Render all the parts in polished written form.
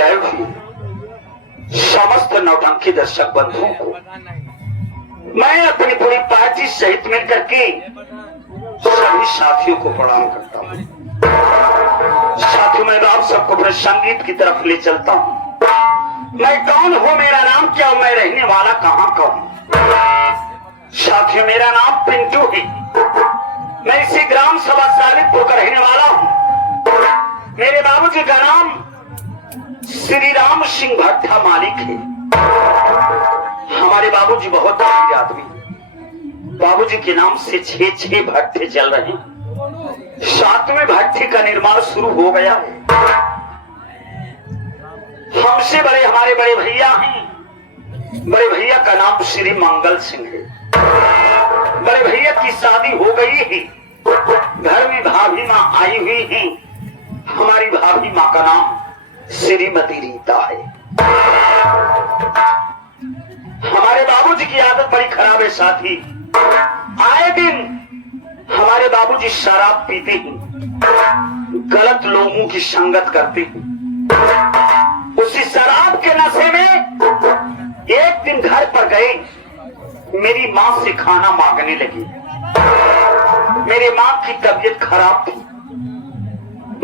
आए हुए समस्त नौटंकी दर्शक बंधुओं को मैं अपनी पूरी पार्टी सहित मिलकर के सभी साथियों को प्रणाम करता हूँ। साथियों, मैं आप सबको अपने संगीत की तरफ ले चलता हूँ। मैं कौन हूँ, मेरा नाम क्या, मैं रहने वाला कहाँ का हूँ। साथियों, मेरा नाम पिंटू है। मैं इसी ग्राम सभा सालिदपुर का रहने वाला हूँ। मेरे बाबूजी का नाम श्री राम सिंह भट्टा मालिक है। हमारे बाबूजी बहुत बड़े आदमी, बाबूजी के नाम से 6 भट्टे चल रहे हैं। 7वें भट्टे का निर्माण शुरू हो गया है। हमसे बड़े हमारे बड़े भैया हैं। बड़े भैया का नाम श्री मंगल सिंह है। बड़े भैया की शादी हो गई है। घर में भाभी माँ आई हुई है। हमारी भाभी माँ का नाम श्रीमती रीता है। हमारे बाबूजी की आदत बड़ी खराब है साथी। आए दिन हमारे बाबूजी शराब पीते हैं, गलत लोगों की संगत करते हैं। उसी शराब के नशे में एक दिन घर पर गए, मेरी माँ से खाना मांगने लगी। मेरी माँ की तबीयत खराब थी,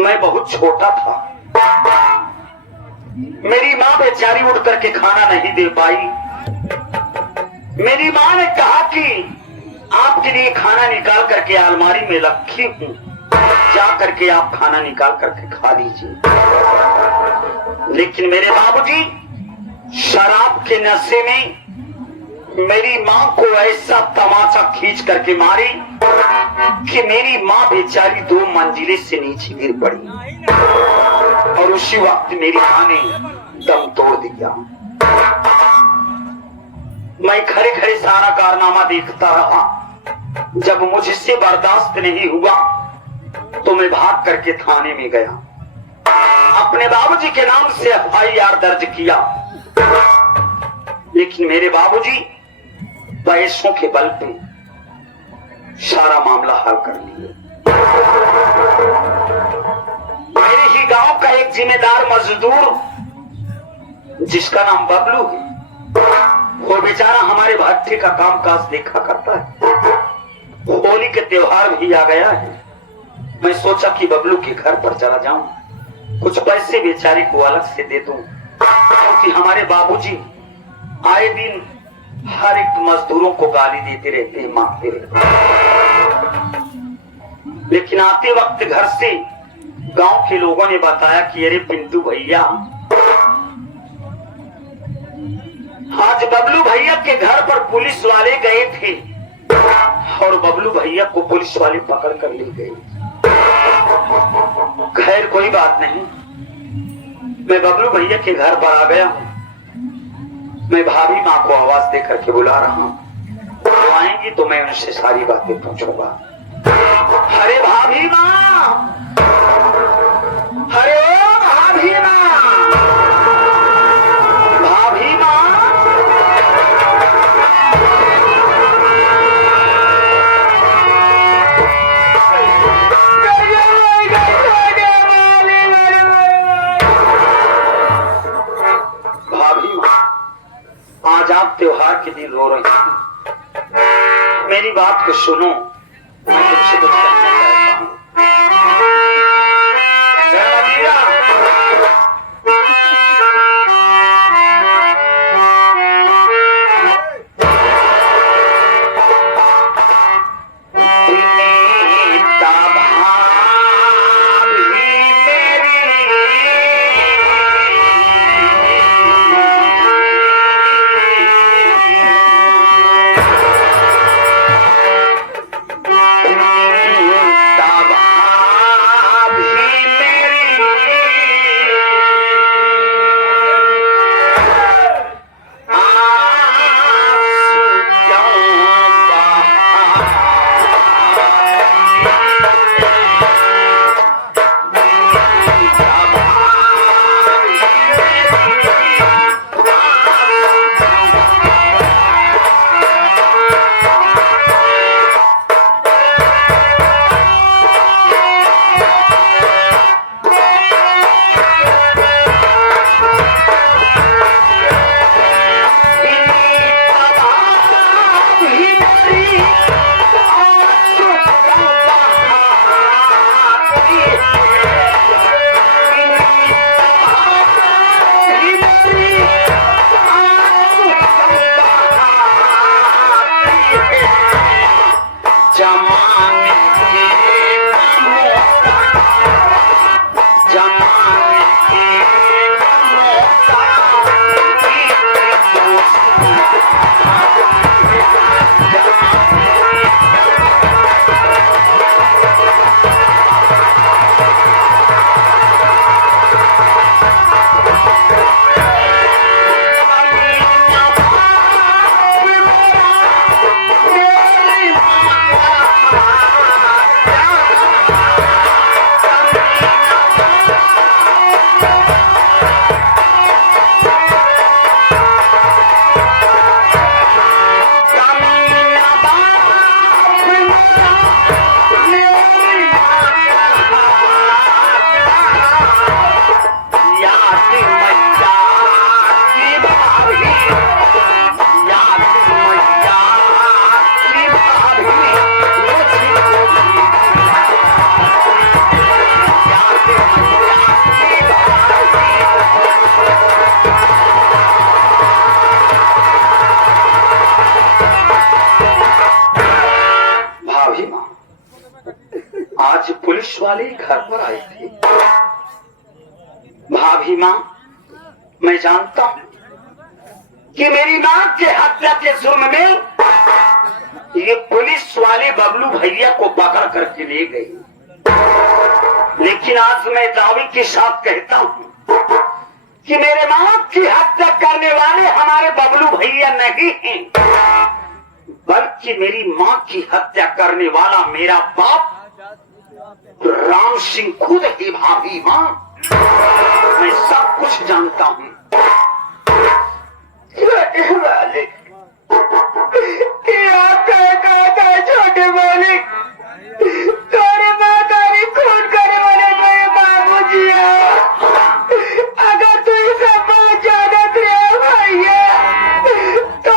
मैं बहुत छोटा था। मेरी माँ बेचारी उठ करके खाना नहीं दे पाई। मेरी माँ ने कहा कि आपके लिए खाना निकाल करके अलमारी में रखी हूं, जा करके आप खाना निकाल करके खा लीजिए। लेकिन मेरे बाबूजी शराब के नशे में मेरी माँ को ऐसा तमाचा खींच करके मारी कि मेरी माँ बेचारी 2 मंजिले से नीचे गिर पड़ी और उसी वक्त मेरी माँ ने दम तोड़ दिया। मैं खड़े खड़े सारा कारनामा देखता रहा। जब मुझसे बर्दाश्त नहीं हुआ तो मैं भाग करके थाने में गया। अपने बाबूजी के नाम से FIR दर्ज किया। लेकिन मेरे बाबूजी पैसों के बल पे सारा मामला हल कर लिए। मेरे ही गांव का एक जिम्मेदार मजदूर जिसका नाम बबलू है, वो बेचारा हमारे भट्टे का कामकाज देखा करता है। होली के त्योहार भी आ गया है। मैं सोचा कि बबलू के घर पर चला जाऊं, कुछ पैसे बेचारे को अलग से दे दूं, क्योंकि हमारे बाबूजी आए दिन हर एक मजदूरों को गाली देते रहते हैं, मारते रहते हैं। लेकिन आते वक्त घर से गांव के लोगों ने बताया कि अरे पिंटू भैया, आज बबलू भैया के घर पर पुलिस वाले गए थे और बबलू भैया को पुलिस वाले पकड़ कर ले गए। खैर कोई बात नहीं, मैं बबलू भैया के घर पर आ गया हूं। मैं भाभी माँ को आवाज दे करके बुला रहा हूं। वो आएंगी तो मैं उनसे सारी बातें पूछूंगा। अरे भाभी माँ, अरे ओ भाभी माँ, भाभी माँ, आज आप त्योहार के दिन रो रही हैं। मेरी बात को सुनो, मैं तुमसे कुछ कहना चाहता हूँ। वाले घर पर आए थे। भाभी माँ, मैं जानता हूं कि मेरी माँ के हत्या के जुर्म में ये पुलिस वाले बबलू भैया को पकड़ करके ले गए, लेकिन आज मैं दावे के साथ कहता हूं कि मेरे माँ की हत्या करने वाले हमारे बबलू भैया नहीं हैं, बल्कि मेरी माँ की हत्या करने वाला मेरा बाप राम सिंह खुद ही। भाभी माँ, मैं सब कुछ जानता हूँ। छोटे मालिक, छोटे मालिक, तुम्हारे माँ का भी खून करने वाले मेरे बाबू जी है। अगर तू इसे बात जानत रहे भैया तो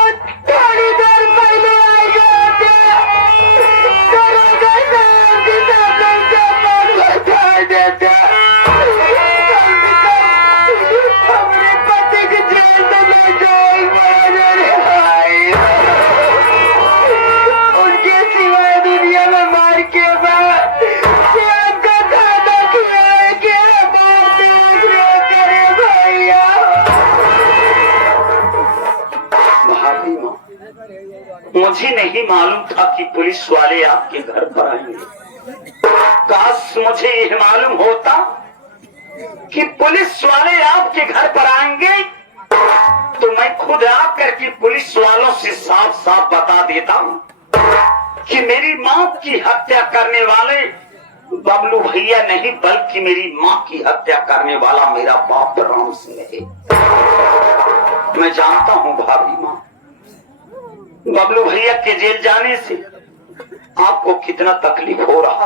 थोड़ी देर पहले आ जाते, देते अपने पति की जेल में उनके सिवाय दुनिया में मार के बाद का खाना खिलाए के करे भैया। भाभी माँ, मुझे नहीं मालूम था कि पुलिस वाले आपके घर पर आएंगे। काश मुझे यह मालूम होता कि पुलिस वाले आपके घर पर आएंगे तो मैं खुद आकर के पुलिस वालों से साफ साफ बता देता हूँ कि मेरी माँ की हत्या करने वाले बबलू भैया नहीं, बल्कि मेरी माँ की हत्या करने वाला मेरा बाप राम सिंह है। मैं जानता हूँ भाभी माँ, बबलू भैया के जेल जाने से आपको कितना तकलीफ हो रहा,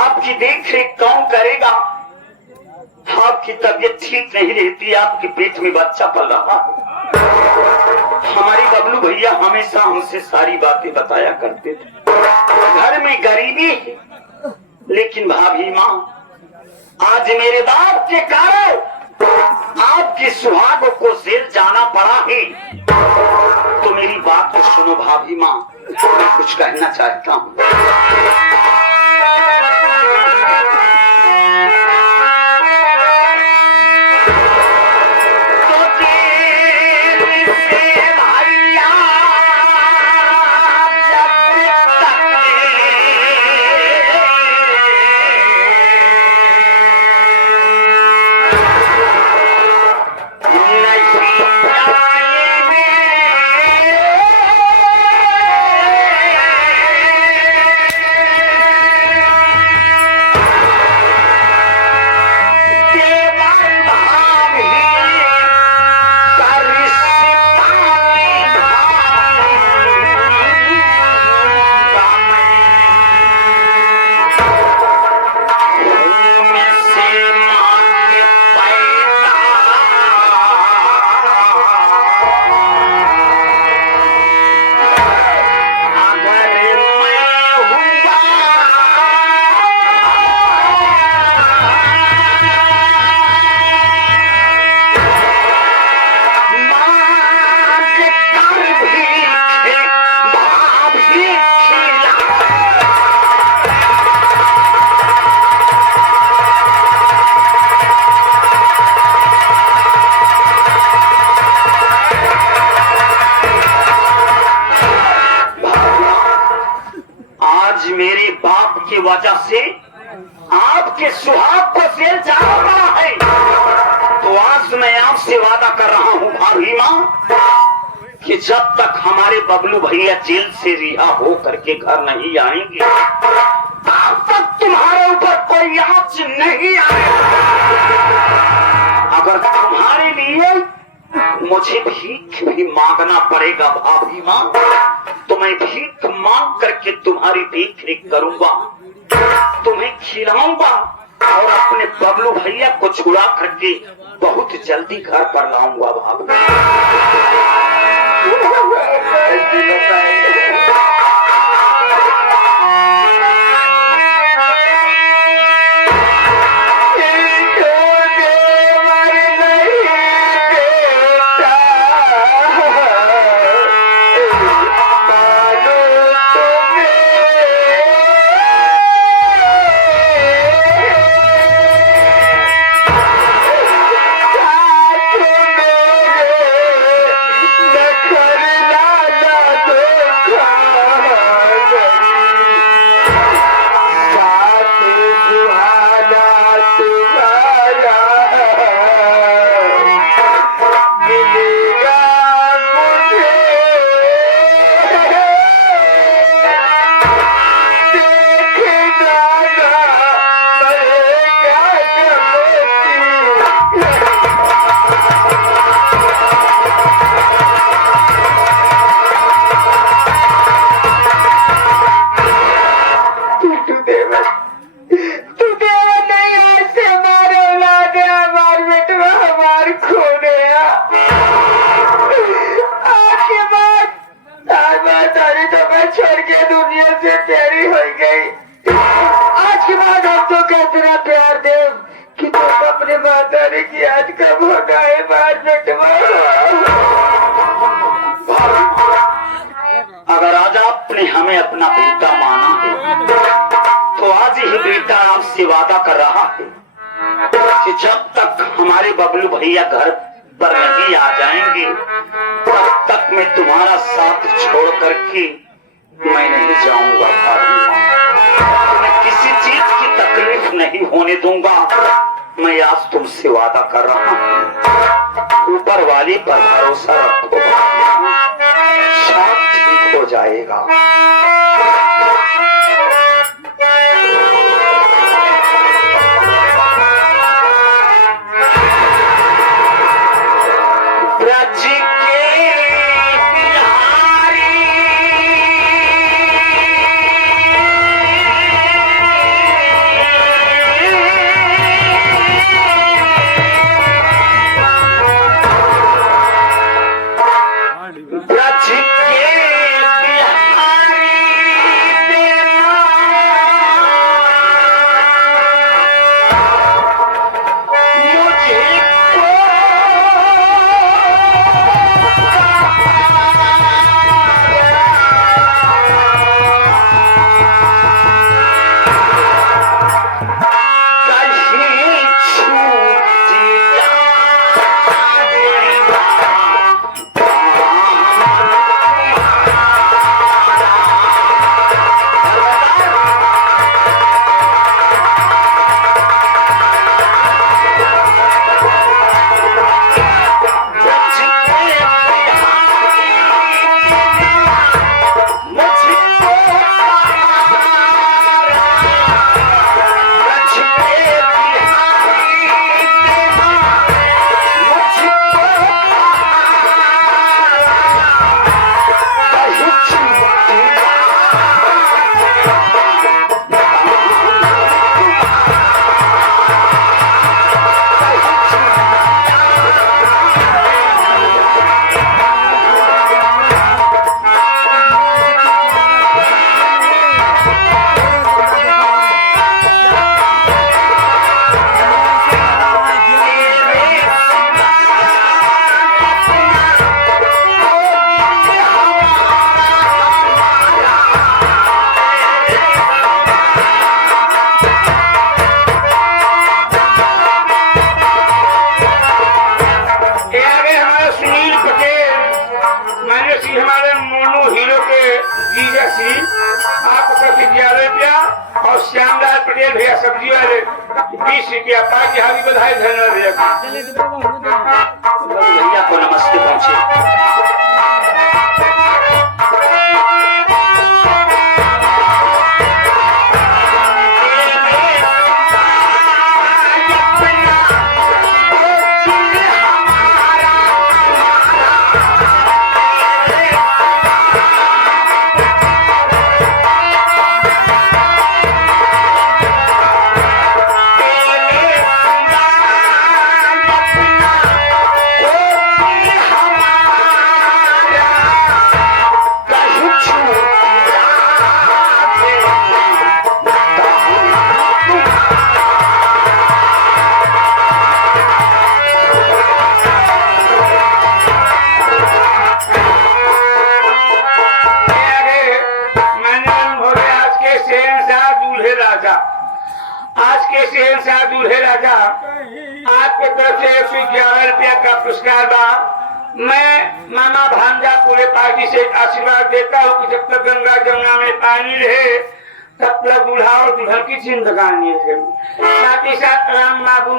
आपकी देख रेख कौन करेगा, आपकी तबीयत ठीक नहीं रहती, आपके पेट में बच्चा पल रहा। हमारे बबलू भैया हमेशा हमसे सारी बातें बताया करते थे। घर में गरीबी है, लेकिन भाभी माँ, आज मेरे बाप के कारण आपके सुहाग को जेल जाना पड़ा है। तो मेरी बात को सुनो भाभी माँ, मैं कुछ कहना चाहता हूँ। वजह से आपके सुहाग को जेल जाना पड़ा है। तो आज मैं आपसे वादा कर रहा हूँ भाभी माँ कि जब तक हमारे बबलू भैया जेल से रिहा हो करके घर नहीं आएंगे, तब तक तुम्हारे ऊपर कोई आँच नहीं आएगा। अगर तुम्हारे लिए मुझे भीख भी मांगना पड़ेगा भाभी माँ, तो मैं भीख मांग करके तुम्हारी देख रेख करूंगा, तुम्हें खिलाऊंगा और अपने बबलू भैया को छुड़ा करके बहुत जल्दी घर पर लाऊंगा भाभी। छोड़ के दुनिया से प्यारी हो गई। आज के बाद हम तो कितना प्यार दे कि तुम अपने माता ने की आज कब होना है बाहर बेटवा। अगर आज आपने हमें अपना बेटा माना है तो आज ही बेटा आपसे वादा कर रहा है कि जब तक हमारे बबलू भैया घर पर नहीं आ जाएंगे तब तक मैं तुम्हारा साथ छोड़ करके मैं नहीं जाऊंगा। मैं किसी चीज की तकलीफ नहीं होने दूंगा। मैं आज तुमसे वादा कर रहा हूँ, ऊपर वाले पर भरोसा रखो, सब ठीक हो जाएगा। और श्यामलाल पटेल भैया सब्जी वाले 20 रुपया पाकि हावी बधाई धन्यवाद भैया को नमस्ते पहुंचे। आज के शहंशाह दूल्हे राजा आपके तरफ से 111 रुपया का पुरस्कार बा। मैं मामा भांजा पूरे पार्टी से आशीर्वाद देता हूँ कि जब तक गंगा जमुना में पानी रहे तब तक दूल्हा और दुल्हन की जिंदगानी है। साथ ही साथ राम बाबू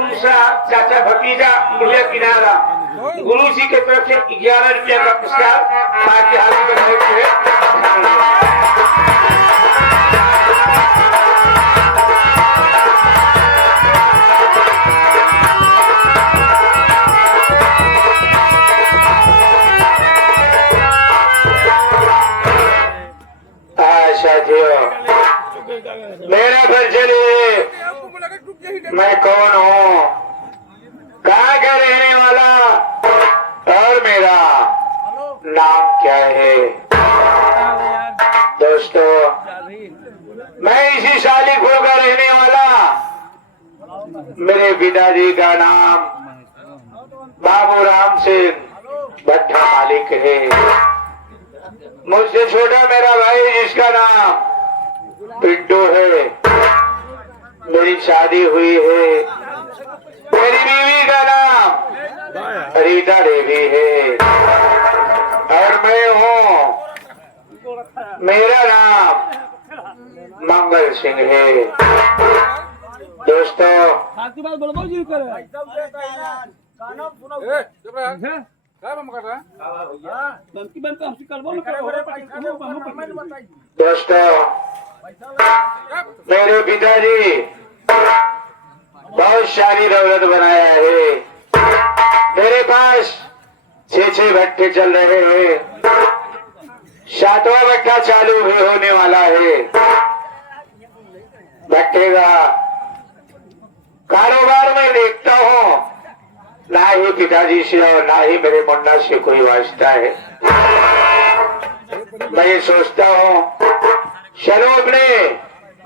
मिश्रा चाचा भतीजा मुझे किनारा गुरु जी के तरफ से 11 रुपया का पुरस्कार पार्टी हासिल करने मेरा परिचय मैं कौन हूँ, कहाँ का रहने वाला और मेरा नाम क्या है। मैं इसी शालीपुर का रहने वाला, मेरे पिताजी का नाम बाबू राम सिंह भट्टा मालिक है। मुझसे छोटा मेरा भाई जिसका नाम पिंटू है। मेरी शादी हुई है। मेरी बीवी का नाम रीता देवी है और मैं हूँ, मेरा नाम मंगल सिंह है। दोस्तों मेरे पिताजी बहुत शानी दौलत बनाया है। मेरे पास 6 भट्टे चल रहे हैं। 7वां भट्टा चालू भी होने वाला है। भट्टे का कारोबार में देखता हूँ, ना ही पिताजी से और ना ही मेरे मुन्ना से कोई वास्ता है। मैं ये सोचता हूँ चलो अपने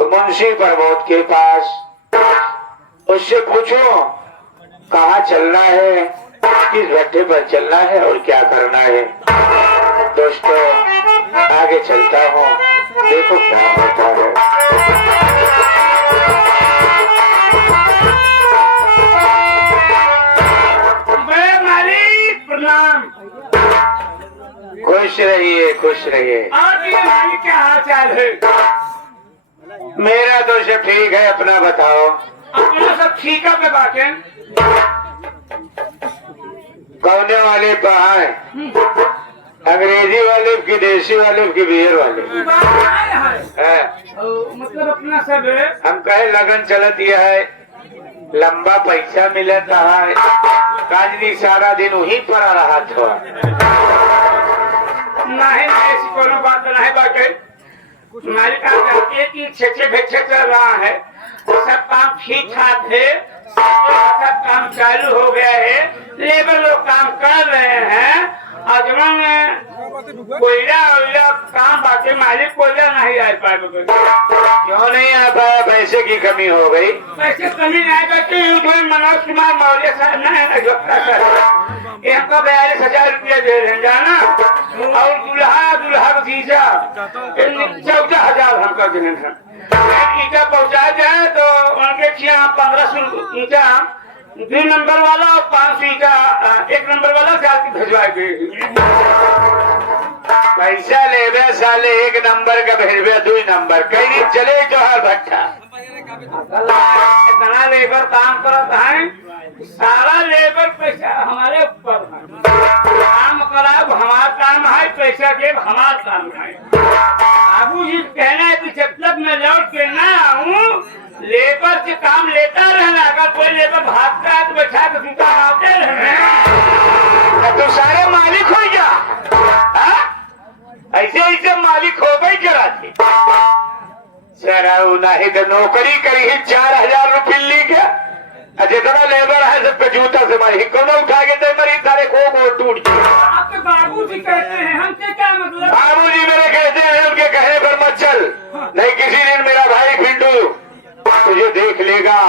मुंशी प्रमोद के पास, उससे पूछो कहाँ चलना है, किस भट्टे पर चलना है और क्या करना है। दोस्तों आगे चलता हूँ, देखो क्या होता है। प्रणाम। खुश रहिए, खुश रहिए। और ये मालिक क्या हाल चाल है? मेरा तो सब ठीक है, अपना बताओ। अपना सब ठीक है बाटे। कौने वाले कहाँ है? अंग्रेजी वाले की, देसी वाले की, बियर वाले है? मतलब अपना सब हम कहे लगन चलत यह है, लंबा पैसा मिलता है, काजनी सारा दिन वहीं पर आ रहा था। नहीं ऐसी कोई बात नहीं बाटे। मालिक एक ही 6 भेजे चल रहा है, सब काम ठीक ठाक है, सब काम चालू हो गया है, लेबर लोग काम कर रहे हैं। अजमा में कोयला वोयला काम बाकी, मालिक कोयला नहीं आ पाए। क्यों नहीं आ पाया? पैसे की कमी हो गई? पैसे कमी नहीं करती। मनोज कुमार मौर्य साहब इनको 42,000 रुपया दे रहे हैं जाना, और दूल्हा भतीजा 14,000 हमको देने हैं। ईटा पहुँचा जाए तो उनके 1500 ईटा 2 नंबर वाला और 500 ईटा 1 नंबर वाला जाके भिजवा दे। पैसा ले साले, 1 नंबर का भेजबे 2 नंबर कहीं चले जो हर भट्टा। इतना लेबर काम करता है, सारा लेबर पैसा हमारे ऊपर है। काम कराब हमारा काम है, पैसा देव हमारा काम है। बाबू जी कहना है कि जब तक मैं लौट के ना आऊँ लेबर से काम लेता रहना। अगर कोई लेबर भागता है तो बैठा के सूता मारते रहना। तो सारे मालिक हो जा, ऐसे मालिक हो गई जरा थी सर। नहीं तो नौकरी करी 4,000 रुपये ली के, जितना लेबर है सब पे जूता से मारी कौन उठा के दे मरी तारे को टूट गया। आपके बाबू जी कहते हैं, हमसे क्या मतलब? बाबू जी मेरे कहते हैं, उनके कहने पर मत चल, नहीं किसी दिन मेरा भाई पिंटू तुझे देख लेगा